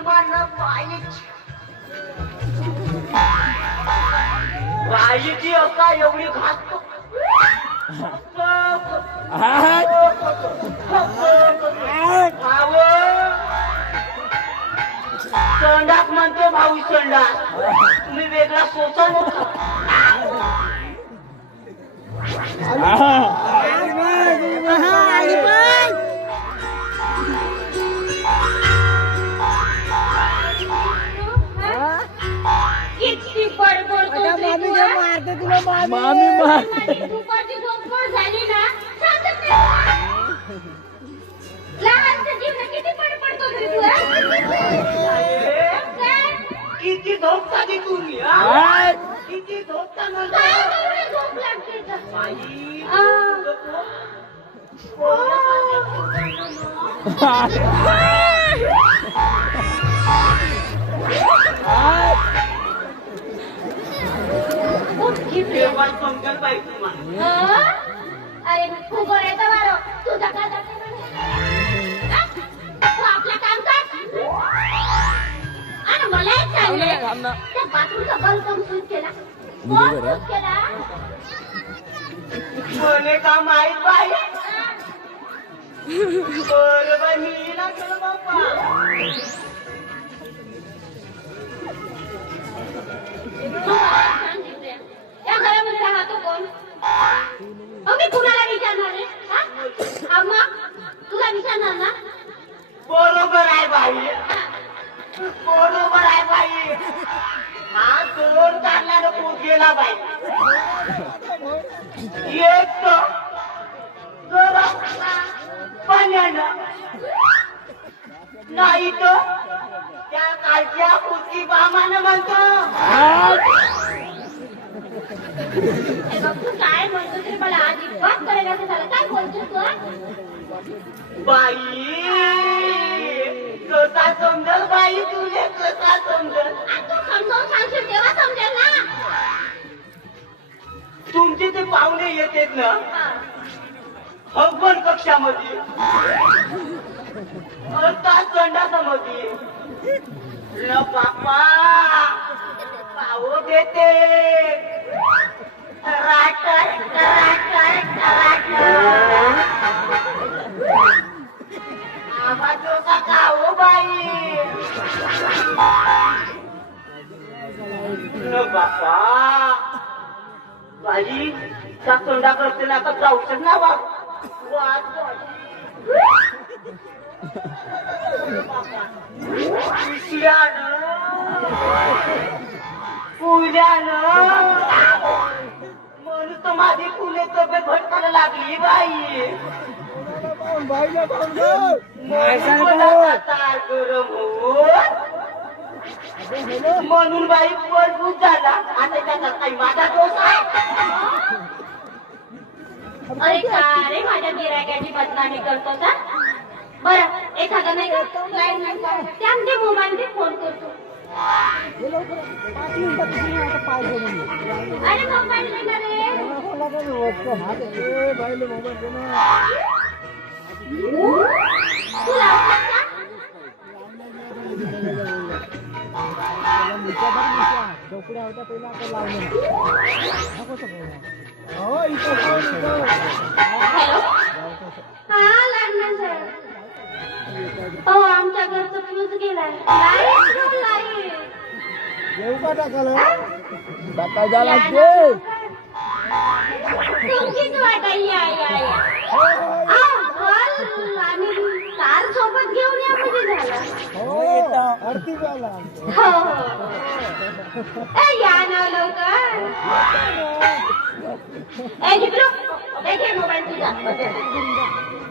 प्रेमानं बाईची अका एवढी घासतो संडास म्हणतो भाऊ संडास तुम्ही वेगळा सोचा किती बडबड मारते तुला मामी दुपारची झोपड झाली ना शांत लहानचं जीवन किती बडबडतो तरी तू किती झोपता ती तुम्ही किती झोपता झोप लागते समजल पाहिजे तुम्हाला अरे तू बोलायचं बारो तुझा काय जाते तू आपलं काम कर आणि मला एक सांग त्या बाथरूमचा बल्ब कम स्विच केला कोण स्विच केला कोणी का माहित पाहिजे बरोबर मी ना केलं बाप्पा या घरामध्ये राहतो कोण मी कुणाला विचारणार रे मग तुला विचारणार ना बरोबर आहे बाई बरोबर आहे बाई हा दोन काढल्यानं तो गेला बाई एक तर पाण्यानं नाही तर त्या कालच्या कुस्ती बामानं म्हणतो तू काय म्हणतो तरी मला अजिबात करायला असं झालं काय बोलतो तू बाई कसा समजल बाई तुले कसा समजल तू समजावून सांगशील तेव्हा समजेल ना तुमचे ते पाहुणे येतात ना हब्बन कक्षामध्ये संडासामध्ये न बाप्पा पाव देते आवाज होता का हो बाई न बाप्पा बाई त्या तोंडा करते ना का जाऊच ना म्हणून तर माझी फुले तब्येत भटकायला लागली बाई म्हणून बाई मजबूत झाला आता त्याचा काही माझा दोष आहे अरे का रे माझ्या गिरायकाची बदनामी करतो का बरं एखादा नाही त्या मोबाईल फोन करतो अरे मोबाईल नाही ना ढोकळ्या होत्या पहिला आता लावलं हा लागणार सर हो आमच्या घरचं फ्यूज गेलाय येऊ का टाकायला तुमचीच वाट आहे या आम्ही कार सोबत घेऊन या म्हणजे झालं आरती झाला या ना लवकर मोबाईल तुझा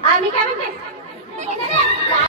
आम्ही काय म्हणते